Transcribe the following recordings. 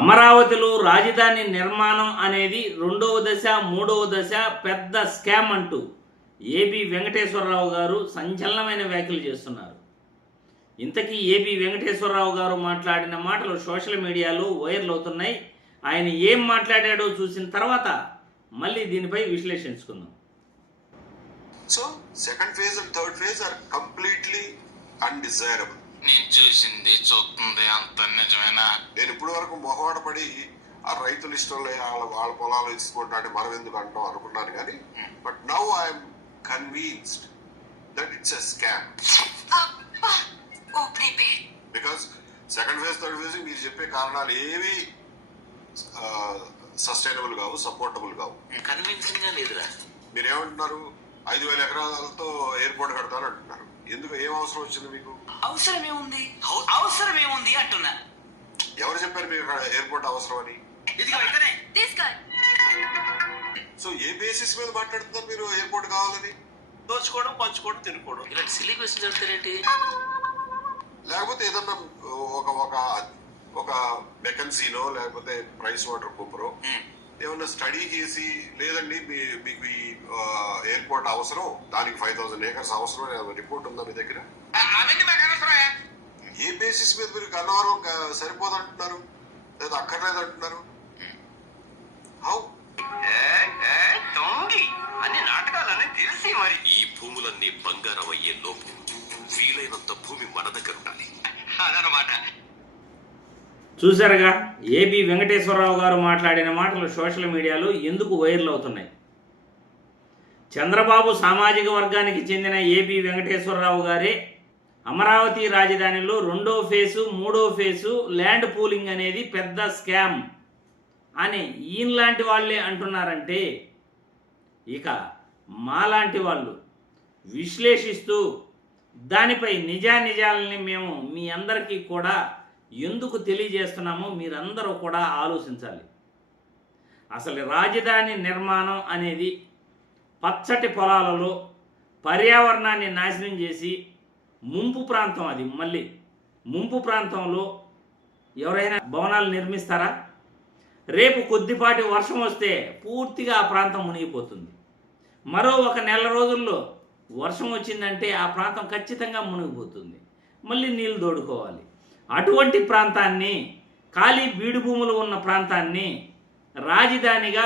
అమరావతిలో రాజధాని నిర్మాణం అనేది రెండవ దశ మూడవ దశ పెద్ద స్కామ్ అంటూ ఏబి వెంకటేశ్వరరావు గారు సంచలనమైన వ్యాఖ్యలు చేస్తున్నారు. ఇంతకీ ఏబి వెంకటేశ్వరరావు గారు మాట్లాడిన మాటలు సోషల్ మీడియాలో వైరల్ అవుతున్నాయి. ఆయన ఏం మాట్లాడాడో చూసిన తర్వాత మళ్ళీ దీనిపై విశ్లేషించుకుందాం. So second phase and third phase are completely undesirable. నేను చూసింది చూస్తుంది అంత నిజమేనా? నేను ఇప్పటి వరకు మొహమాట పడి ఆ రైతులు ఇష్టం లే వాళ్ళ పొలాలు ఇచ్చుకుంటా అంటే మనం ఎందుకు అంటాం అనుకున్నాను కానీ but now I'm convinced that it's a scam. Because second phase third phase మీరు చెప్పే కారణాలు ఏవి సస్టైనబుల్ కావు, సపోర్టబుల్ కావు. కన్విన్సింగ్ గా లేదురా. మీరేమంటున్నారు? 5,000 ఎకరాలతో ఎయిర్పోర్ట్ కడతారు అంటున్నారు. ఎందుకు? ఏం అవసరం వచ్చింది మీకు? అవసరం ఏముంది అంటున్నా. ఎవరు చెప్పారు మీకు ఎయిర్పోర్ట్ అవసరం అని? సో ఏ బేసిస్ మీద మాట్లాడుతున్నారు మీరు ఎయిర్పోర్ట్ కావాలని? దోచుకోవడం, పంచుకోవడం, తినుకోవడం, ఇలాంటి సిల్లీ క్వశ్చన్ జరుగుతారేంటి? లేకపోతే ఏదన్నా ఒక మెకన్సీనో లేకపోతే ప్రైస్ వాటర్ కూపరో ఏమన్నా స్టడీ చేసి లేదండి మీకు ఈ ఎయిర్పోర్ట్ అవసరం, దానికి 5,000 ఏకర్స్ అవసరం రిపోర్ట్ ఉందా మీ దగ్గర? ఏ బేసిస్ మీద మీరు గన్నవరం సరిపోదంటున్నారు లేదా అక్కర్లేదు అంటున్నారు? హౌ? అన్ని నాటకాలన్నీ తెలిసి మరి ఈ భూములన్నీ బంగారం అయ్యే లోపు వీలైనంత భూమి మన దగ్గర ఉండాలి అదనమాట. చూశారుగా ఏబి వెంకటేశ్వరరావు గారు మాట్లాడిన మాటలు సోషల్ మీడియాలో ఎందుకు వైరల్ అవుతున్నాయి. చంద్రబాబు సామాజిక వర్గానికి చెందిన ఏబి వెంకటేశ్వరరావు గారే అమరావతి రాజధానిలో రెండో ఫేజు మూడో ఫేజు ల్యాండ్ పూలింగ్ అనేది పెద్ద స్కామ్ అని ఈయనలాంటి వాళ్ళే అంటున్నారంటే ఇక మాలాంటి వాళ్ళు విశ్లేషిస్తూ దానిపై నిజానిజాలని మేము మీ అందరికీ కూడా ఎందుకు తెలియజేస్తున్నామో మీరందరూ కూడా ఆలోచించాలి. అసలు రాజధాని నిర్మాణం అనేది పచ్చటి పొలాలలో పర్యావరణాన్ని నాశనం చేసి ముంపు ప్రాంతం, అది మళ్ళీ ముంపు ప్రాంతంలో ఎవరైనా భవనాలు నిర్మిస్తారా? రేపు కొద్దిపాటి వర్షం వస్తే పూర్తిగా ఆ ప్రాంతం మునిగిపోతుంది. మరో 1 నెల రోజుల్లో వర్షం వచ్చిందంటే ఆ ప్రాంతం ఖచ్చితంగా మునిగిపోతుంది. మళ్ళీ నీళ్ళు తోడుకోవాలి. అటువంటి ప్రాంతాన్ని, ఖాళీ బీడు భూములు ఉన్న ప్రాంతాన్ని రాజధానిగా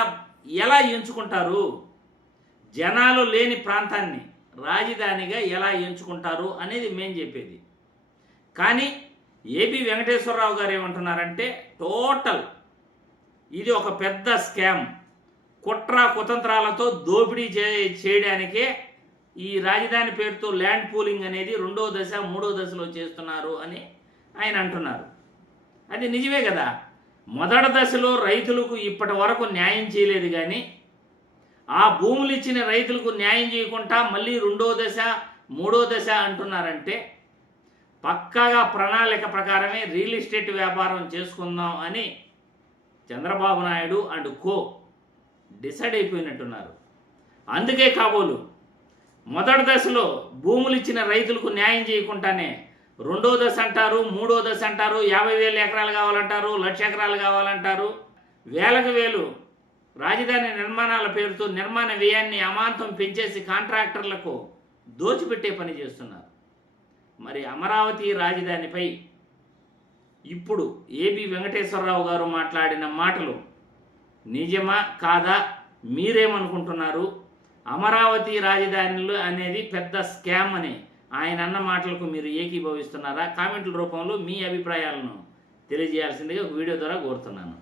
ఎలా ఎంచుకుంటారు? జనాలు లేని ప్రాంతాన్ని రాజధానిగా ఎలా ఎంచుకుంటారు అనేది మేం చెప్పేది. కానీ ఏబి వెంకటేశ్వరరావు గారు ఏమంటున్నారంటే టోటల్ ఇది ఒక పెద్ద స్కామ్, కుట్ర కుతంత్రాలతో దోపిడీ చేయడానికే ఈ రాజధాని పేరుతో ల్యాండ్ పూలింగ్ అనేది రెండో దశ మూడో దశలో చేస్తున్నారు అని ఆయన అంటున్నారు. అది నిజమే కదా. మొదటి దశలో రైతులకు ఇప్పటి వరకు న్యాయం చేయలేదు, కానీ ఆ భూములు ఇచ్చిన రైతులకు న్యాయం చేయకుండా మళ్ళీ రెండో దశ మూడో దశ అంటున్నారంటే పక్కాగా ప్రణాళిక ప్రకారమే రియల్ ఎస్టేట్ వ్యాపారం చేసుకుందాం అని Chandrababu Naidu and co decide అయిపోయినట్టున్నారు. అందుకే కాబోలు మొదటి దశలో భూములు ఇచ్చిన రైతులకు న్యాయం చేయకుండానే రెండో దశ అంటారు, మూడో దశ అంటారు, 50,000 ఎకరాలు కావాలంటారు, 1,00,000 ఎకరాలు కావాలంటారు. వేలకు వేలు రాజధాని నిర్మాణాల పేరుతో నిర్మాణ వ్యయాన్ని అమాంతం పెంచేసి కాంట్రాక్టర్లకు దోచిపెట్టే పని చేస్తున్నారు. మరి అమరావతి రాజధానిపై ఇప్పుడు ఏబి వెంకటేశ్వరరావు గారు మాట్లాడిన మాటలు నిజమా కాదా? మీరేమనుకుంటున్నారు? అమరావతి రాజధానిలో అనేది పెద్ద స్కామ్ అని ఆయన అన్న మాటలకు మీరు ఏకీభవిస్తున్నారా? కామెంట్ల రూపంలో మీ అభిప్రాయాలను తెలియజేయాల్సిందిగా వీడియో ద్వారా కోరుతున్నాను.